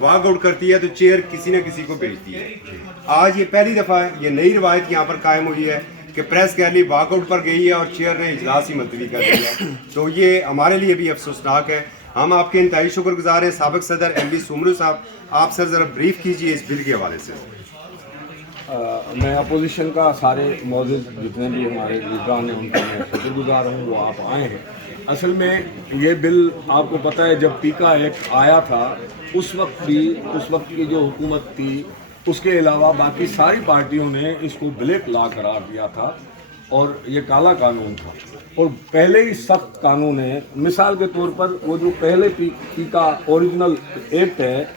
Walk out करती है तो चेयर किसी न किसी को भेजती है। आज ये पहली दफ़ा ये नई रवायत यहाँ पर कायम हुई है कि प्रेस गैलरी वॉकआउट पर गई है और चेयर ने इजलास ही मुलतवी कर दिया है। तो ये हमारे लिए भी अफसोसनाक है। हम आपके इंतहाई शुक्रगुजार हैं। साबिक सदर MB सुमरू साहब, आप सर ज़रा ब्रीफ कीजिए इस बिल के हवाले से। मैं अपोजिशन का सारे मौजूद जितने भी हमारे लीडरान हैं उनका मैं शुक्रगुजार हूँ वो आप आए हैं। असल में ये बिल आपको पता है जब पीका एक्ट आया था उस वक्त की जो हुकूमत थी उसके अलावा बाकी सारी पार्टियों ने इसको ब्लैक लॉ करार दिया था और ये काला कानून था और पहले ही सख्त कानून है। मिसाल के तौर पर वो जो पहले पीका ओरिजिनल एक्ट है,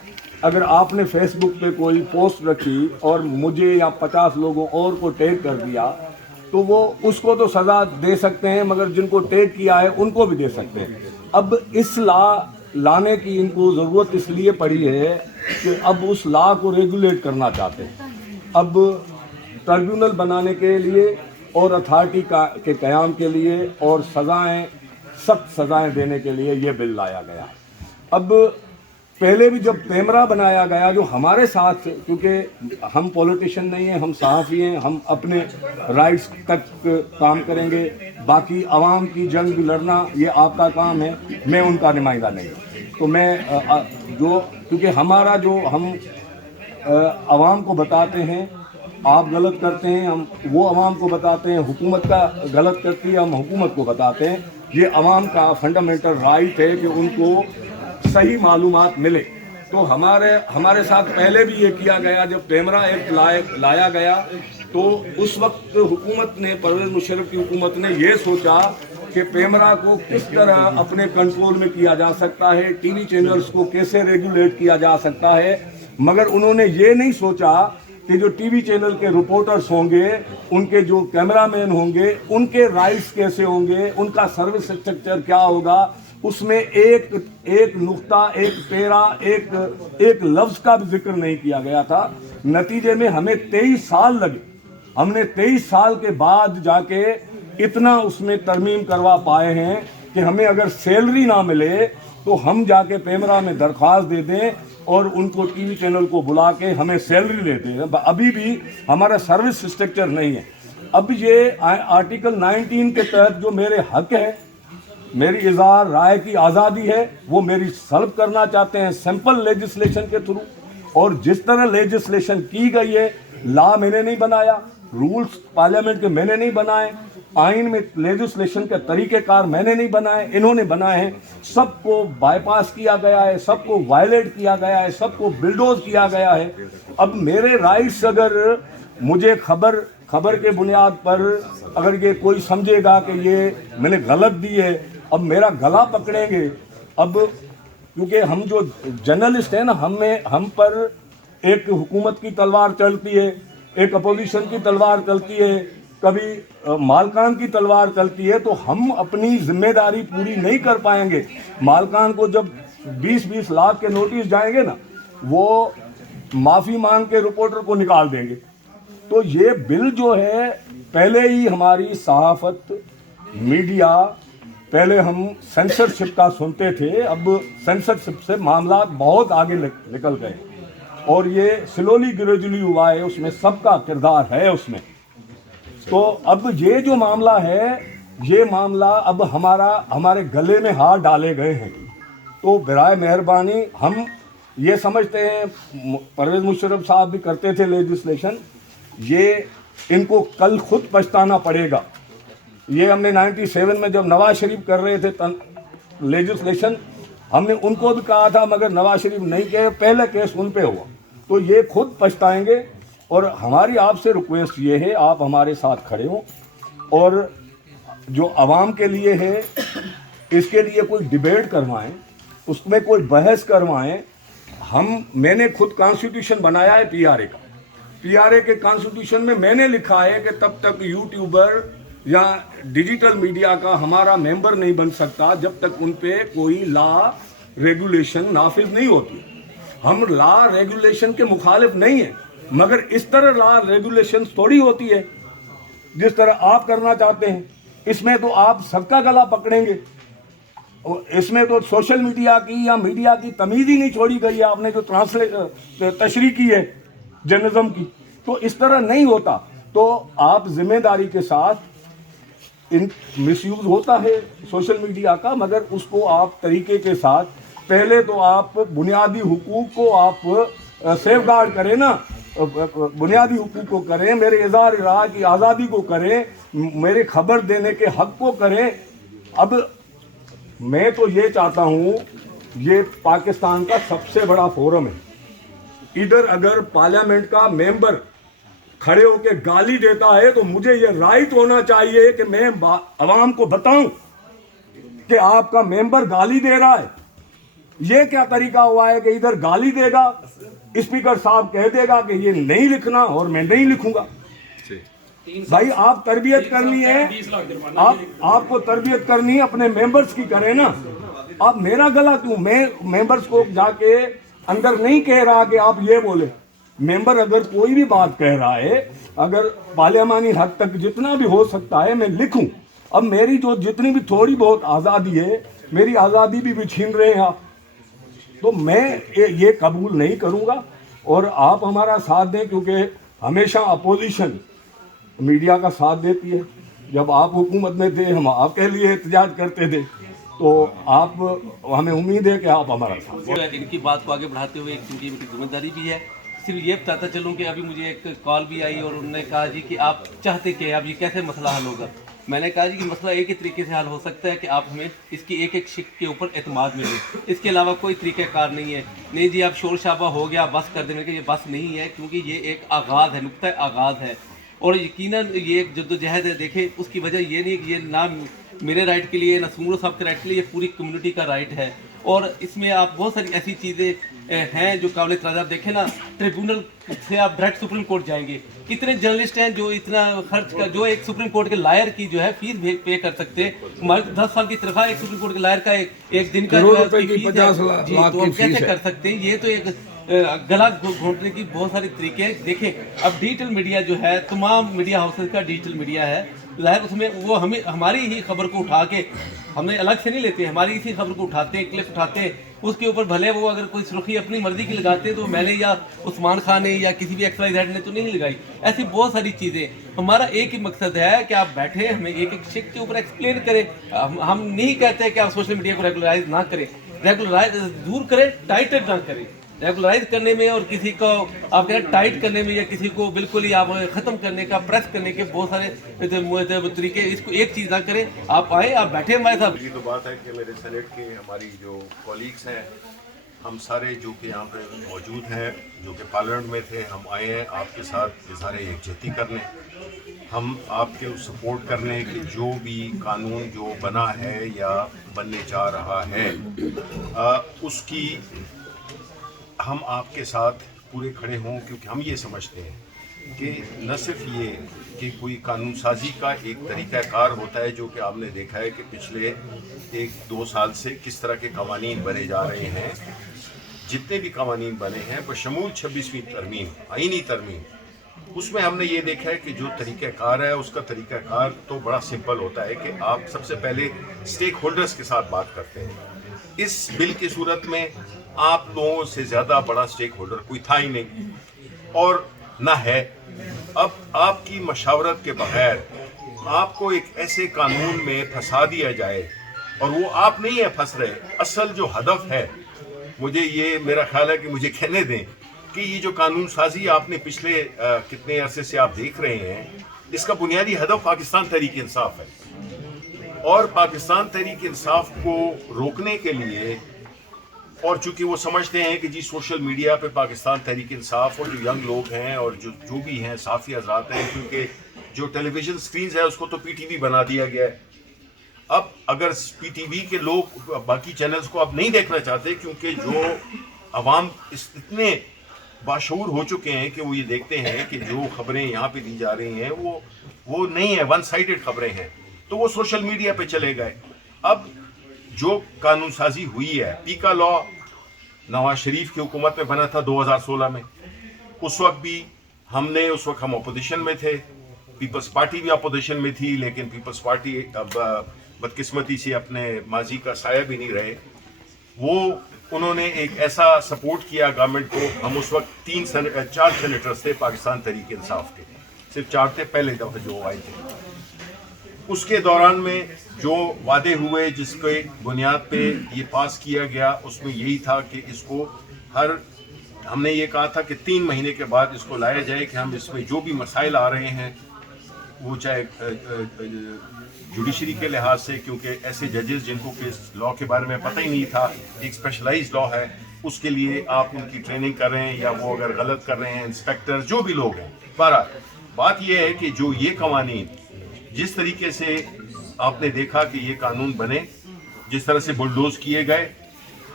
अगर आपने फेसबुक पे कोई पोस्ट रखी और मुझे या 50 लोगों और को टैग कर दिया तो वो उसको तो सज़ा दे सकते हैं मगर जिनको टैग किया है उनको भी दे सकते हैं। अब इस लॉ लाने की इनको ज़रूरत इसलिए पड़ी है कि अब उस लॉ को रेगुलेट करना चाहते हैं। अब ट्रिब्यूनल बनाने के लिए और अथॉरिटी के क़याम के लिए और सख्त सज़ाएँ देने के लिए ये बिल लाया गया। अब पहले भी जब पेमरा बनाया गया जो हमारे साथ, क्योंकि हम पॉलिटिशियन नहीं हैं, हम सहाफ़ी हैं, हम अपने राइट्स तक काम करेंगे, बाकी आवाम की जंग लड़ना ये आपका काम है, मैं उनका नुमाइंदा नहीं। तो मैं क्योंकि हमारा जो हम आवाम को बताते हैं आप गलत करते हैं, हम वो आवाम को बताते हैं, हुकूमत का गलत करती है हम हुकूमत को बताते हैं। ये आवाम का फंडामेंटल राइट है कि उनको सही मालूमात मिले। तो हमारे साथ पहले भी ये किया गया। जब पेमरा एक्ट लाया गया तो उस वक्त हुकूमत ने, परवेज़ मुशर्रफ की हुकूमत ने ये सोचा कि पेमरा को किस तरह अपने कंट्रोल में किया जा सकता है, टीवी चैनल्स को कैसे रेगुलेट किया जा सकता है, मगर उन्होंने ये नहीं सोचा कि जो टीवी चैनल के रिपोर्टर्स होंगे, उनके जो कैमरामैन होंगे, उनके राइट्स कैसे होंगे, उनका सर्विस स्ट्रक्चर क्या होगा। उसमें एक नुक्ता, एक पेरा, एक लफ्ज़ का भी जिक्र नहीं किया गया था। नतीजे में हमें 23 साल लगे। हमने 23 साल के बाद जाके इतना उसमें तरमीम करवा पाए हैं कि हमें अगर सैलरी ना मिले तो हम जाके पेमरा में दरख्वास्त दे दें और उनको टीवी चैनल को बुला के हमें सैलरी ले दें। अभी भी हमारा सर्विस स्ट्रक्चर नहीं है। अब ये आर्टिकल 19 के तहत जो मेरे हक है, मेरी इज़हार राय की आज़ादी है, वो मेरी सल्ब करना चाहते हैं सिंपल लेजिस्लेशन के थ्रू। और जिस तरह लेजिस्लेशन की गई है, लॉ मैंने नहीं बनाया, रूल्स पार्लियामेंट के मैंने नहीं बनाए, आइन में लेजिस्लेशन के तरीक़ेकार मैंने नहीं बनाए, इन्होंने बनाए हैं। सबको बाईपास किया गया है, सबको वायलेट किया गया है, सबको बिल्डोज किया गया है। अब मेरे राइट्स अगर मुझे खबर के बुनियाद पर अगर ये कोई समझेगा कि ये मैंने गलत दी है, अब मेरा गला पकड़ेंगे। अब क्योंकि हम जो जर्नलिस्ट हैं ना, हम पर एक हुकूमत की तलवार चलती है, एक अपोजिशन की तलवार चलती है, कभी मालकान की तलवार चलती है। तो हम अपनी जिम्मेदारी पूरी नहीं कर पाएंगे। मालकान को जब 20-20 लाख के नोटिस जाएंगे ना, वो माफ़ी मांग के रिपोर्टर को निकाल देंगे। तो ये बिल जो है, पहले ही हमारी सहाफ़त, मीडिया, पहले हम सेंसरशिप का सुनते थे, अब सेंसरशिप से मामला बहुत आगे निकल गए और ये स्लोली ग्रेजुअली हुआ है। उसमें सबका किरदार है उसमें। तो अब ये जो मामला है, ये मामला अब हमारे गले में हाथ डाले गए हैं। तो बराए मेहरबानी, हम ये समझते हैं, परवेज़ मुशर्रफ साहब भी करते थे लेजिस्लेशन, ये इनको कल खुद पछताना पड़ेगा। ये हमने 97 में जब नवाज शरीफ कर रहे थे लेजिस्लेशन, हमने उनको भी कहा था, मगर नवाज शरीफ नहीं किए, पहले केस उन पे हुआ। तो ये खुद पछताएंगे। और हमारी आपसे रिक्वेस्ट ये है, आप हमारे साथ खड़े हों और जो आवाम के लिए है इसके लिए कोई डिबेट करवाएं, उसमें कोई बहस करवाएं। मैंने खुद कॉन्स्टिट्यूशन बनाया है पीआरए के कॉन्स्टिट्यूशन में मैंने लिखा है कि तब तक यूट्यूबर या डिजिटल मीडिया का हमारा मेंबर नहीं बन सकता जब तक उन पे कोई लॉ रेगुलेशन नाफिज नहीं होती। हम लॉ रेगुलेशन के मुखालिफ नहीं है, मगर इस तरह लॉ रेगुलेशन थोड़ी होती है जिस तरह आप करना चाहते हैं। इसमें तो आप सबका गला पकड़ेंगे। इसमें तो सोशल मीडिया की या मीडिया की तमीज़ ही नहीं छोड़ी गई है। आपने जो तशरीह की है जर्नलिज्म की, तो इस तरह नहीं होता। तो आप जिम्मेदारी के साथ, इन मिसयूज़ होता है सोशल मीडिया का, मगर उसको आप तरीके के साथ, पहले तो आप बुनियादी हुकूक को आप सेफ गार्ड करें ना, बुनियादी हुकूक को करें, मेरे इज़हार राय की आज़ादी को करें, मेरे खबर देने के हक को करें। अब मैं तो ये चाहता हूँ, ये पाकिस्तान का सबसे बड़ा फोरम है, इधर अगर पार्लियामेंट का मेंबर खड़े होकर गाली देता है तो मुझे ये राइट होना चाहिए कि मैं अवाम को बताऊं कि आपका मेंबर गाली दे रहा है। ये क्या तरीका हुआ है कि इधर गाली देगा, स्पीकर साहब कह देगा कि ये नहीं लिखना और मैं नहीं लिखूंगा। भाई आप तरबियत करनी है, आपको तरबियत करनी है, अपने मेंबर्स की करें ना। आप मेरा गला क्यों, मैं मेंबर्स को जाके अंदर नहीं कह रहा कि आप ये बोले। मेंबर अगर कोई भी बात कह रहा है, अगर पार्लियामानी हद तक जितना भी हो सकता है मैं लिखूं। अब मेरी जो जितनी भी थोड़ी बहुत आज़ादी है, मेरी आज़ादी भी छीन रहे हैं आप, तो मैं ये कबूल नहीं करूंगा। और आप हमारा साथ दें, क्योंकि हमेशा अपोजिशन मीडिया का साथ देती है। जब आप हुकूमत में थे, हम आपके लिए एहतजाज करते थे, तो आप, हमें उम्मीद है कि आप हमारा साथ। इनकी बात को आगे बढ़ाते हुए क्योंकि इनकी जिम्मेदारी भी है, सिर्फ ये बताता चलूँ कि अभी मुझे एक कॉल भी आई और उन्होंने कहा जी कि आप चाहते क्या, अब ये कैसे मसला हल होगा। मैंने कहा जी कि मसला एक ही तरीके से हल हो सकता है कि आप हमें इसकी एक एक शिक के ऊपर एतमाद मिले, इसके अलावा कोई तरीक़ाकार नहीं है। नहीं जी आप शोर शराबा हो गया बस कर देने के, ये बस नहीं है, क्योंकि ये एक आगाज़ है, नुक्ता आगाज़ है। और यकीनन ये एक जद्दोजहद है। देखें उसकी वजह ये नहीं कि ये ना मेरे राइट के लिए, ना सुमरो साहब के राइट के लिए, ये पूरी कम्युनिटी का राइट है। और इसमें आप बहुत सारी ऐसी चीज़ें हैं जो काबिल एतराज़। आप देखें ना, ट्रिब्यूनल से आप डायरेक्ट सुप्रीम कोर्ट जाएंगे, कितने जर्नलिस्ट हैं जो इतना खर्च कर, जो एक सुप्रीम कोर्ट के लायर की जो है फीस पे कर सकते हैं। हमारे 10 साल की तनख्वाह एक सुप्रीम कोर्ट के लायर का एक दिन का जो है उसकी फीस है जी, तो हम कैसे कर सकते हैं। ये तो एक गला घोटने की बहुत सारे तरीके हैं। देखें अब डिजिटल मीडिया जो है, तमाम मीडिया हाउसेज का डिजिटल मीडिया है, लाइव उसमें वो हमें हमारी ही खबर को उठा के, हमें अलग से नहीं लेते, हमारी इसी खबर को उठाते हैं, क्लिप उठाते हैं, उसके ऊपर भले वो अगर कोई सुर्खी अपनी मर्जी की लगाते हैं तो मैंने या उस्मान खान ने या किसी भी XYZ ने तो नहीं लगाई। ऐसी बहुत सारी चीज़ें। हमारा एक ही मकसद है कि आप बैठे हमें एक एक शिक के ऊपर एक्सप्लेन करें। हम नहीं कहते कि आप सोशल मीडिया को रेगुलराइज ना करें, रेगुलराइज दूर करें, टाइटेड ना करें। रेगुलराइज करने में और किसी को आप कह टाइट करने में या किसी को बिल्कुल ही आप ख़त्म करने का, प्रेस करने के बहुत सारे तरीके। इसको एक चीज़ ना करें, आप आए, आप बैठे हमारे साथ। ये तो बात है कि मेरे सेनेट के हमारी जो कॉलीग्स हैं, हम सारे जो कि यहाँ पे मौजूद हैं, जो कि पार्लियामेंट में थे, हम आए हैं आपके साथ इज़हार यकजहती करने, हम आपके सपोर्ट करने कि जो भी कानून जो बना है या बनने जा रहा है उसकी हम आपके साथ पूरे खड़े हों। क्योंकि हम ये समझते हैं कि न सिर्फ ये कि कोई कानून साजी का एक तरीक़ाकार होता है, जो कि आपने देखा है कि पिछले 1-2 साल से किस तरह के कवानीन बने जा रहे हैं। जितने भी कवानीन बने हैं बशमूल 26वीं तरमीम, आईनी तरमीम, उसमें हमने ये देखा है कि जो तरीक़ाकार है उसका तरीक़ाकार तो बड़ा सिंपल होता है कि आप सबसे पहले स्टेक होल्डर्स के साथ बात करते हैं। इस बिल की सूरत में आप लोगों से ज़्यादा बड़ा स्टेक होल्डर कोई था ही नहीं और ना है। अब आपकी मशावरत के बगैर आपको एक ऐसे कानून में फंसा दिया जाए, और वो आप नहीं है फंस रहे, असल जो हदफ है, मुझे ये मेरा ख्याल है कि मुझे कहने दें कि ये जो कानून साजी आपने पिछले कितने अरसे से आप देख रहे हैं, इसका बुनियादी हदफ पाकिस्तान तहरीक इंसाफ है। और पाकिस्तान तहरीक इंसाफ को रोकने के लिए, और चूंकि वो समझते हैं कि जी सोशल मीडिया पे पाकिस्तान तहरीक इंसाफ और जो यंग लोग हैं और जो भी हैं साफ़ी हज़रात हैं, क्योंकि जो टेलीविज़न स्क्रीन्स है उसको तो PTV बना दिया गया है। अब अगर PTV के लोग बाकी चैनल्स को अब नहीं देखना चाहते, क्योंकि जो अवाम इतने बाशऊर हो चुके हैं कि वो ये देखते हैं कि जो खबरें यहाँ पे दी जा रही हैं वो नहीं है, वन साइडेड खबरें हैं, तो वो सोशल मीडिया पे चले गए। अब जो कानून साजी हुई है, पीका लॉ नवाज शरीफ की हुकूमत में बना था 2016 में, उस वक्त भी उस वक्त हम अपोजिशन में थे, पीपल्स पार्टी भी अपोजिशन में थी, लेकिन पीपल्स पार्टी अब बदकिस्मती से अपने माजी का साया भी नहीं रहे, वो उन्होंने एक ऐसा सपोर्ट किया गवर्नमेंट को। हम उस वक्त 4 सेनेटर्स थे पाकिस्तान तहरीक इंसाफ के, सिर्फ 4 थे पहले दफ़ा जो आए थे। उसके दौरान में जो वादे हुए जिसके बुनियाद पे ये पास किया गया, उसमें यही था कि इसको हमने ये कहा था कि 3 महीने के बाद इसको लाया जाए कि हम इसमें जो भी मसाइल आ रहे हैं, वो चाहे जुडिशरी के लिहाज से, क्योंकि ऐसे जजेस जिनको कि लॉ के बारे में पता ही नहीं था, एक स्पेशलाइज्ड लॉ है, उसके लिए आप उनकी ट्रेनिंग कर रहे हैं या वो अगर गलत कर रहे हैं, इंस्पेक्टर जो भी लोग हैं। बहरहाल बात यह है कि जो ये कवानीन जिस तरीके से आपने देखा कि ये कानून बने, जिस तरह से बुलडोज किए गए,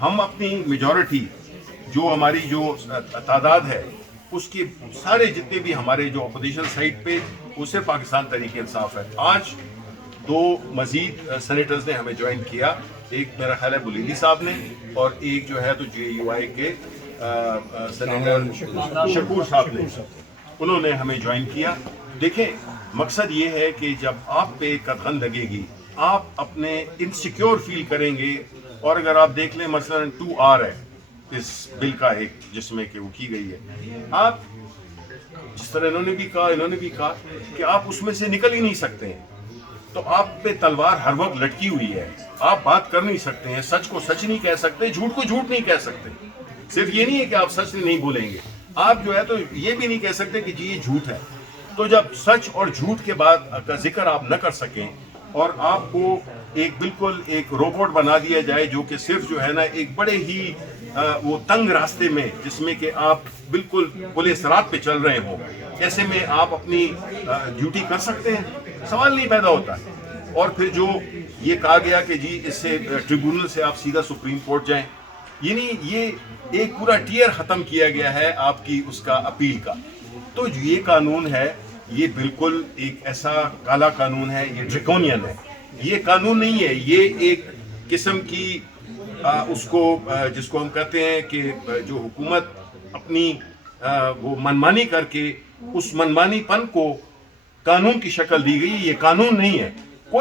हम अपनी मेजॉरिटी जो हमारी जो तादाद है उसके सारे जितने भी हमारे जो अपोजिशन साइड पे, वो सिर्फ पाकिस्तान तहरीक इंसाफ है। आज 2 मजीद सेनेटर्स ने हमें ज्वाइन किया, एक मेरा ख्याल है बुलीदी साहब ने और एक जो है तो JUI के सेनेटर शकूर साहब ने, उन्होंने हमें ज्वाइन किया। देखें, मकसद ये है कि जब आप पे कदगन लगेगी, आप अपने इनसिक्योर फील करेंगे। और अगर आप देख लें मसलन 2R है इस बिल का एक, जिसमें कि वो की गई है, आप जिस तरह इन्होंने भी कहा कि आप उसमें से निकल ही नहीं सकते हैं, तो आप पे तलवार हर वक्त लटकी हुई है, आप बात कर नहीं सकते हैं, सच को सच नहीं कह सकते, झूठ को झूठ नहीं कह सकते। सिर्फ ये नहीं है कि आप सच नहीं बोलेंगे, आप जो है तो ये भी नहीं कह सकते कि जी ये झूठ है। तो जब सच और झूठ के बाद का जिक्र आप न कर सकें और आपको एक बिल्कुल एक रोबोट बना दिया जाए जो कि सिर्फ जो है ना एक बड़े ही वो तंग रास्ते में, जिसमें कि आप बिल्कुल पुलिस सरात पे चल रहे हो, ऐसे में आप अपनी ड्यूटी कर सकते हैं? सवाल नहीं पैदा होता है। और फिर जो ये कहा गया कि जी इससे ट्रिब्यूनल से आप सीधा सुप्रीम कोर्ट जाएं, ये एक पूरा टियर ख़त्म किया गया है आपकी उसका अपील का। तो ये कानून है, ये बिल्कुल एक ऐसा काला कानून है, ये ड्रैकोनियन है, ये कानून नहीं है, ये एक किस्म की उसको जिसको हम कहते हैं कि जो हुकूमत अपनी वो मनमानी करके उस मनमानीपन को कानून की शक्ल दी गई, ये कानून नहीं है।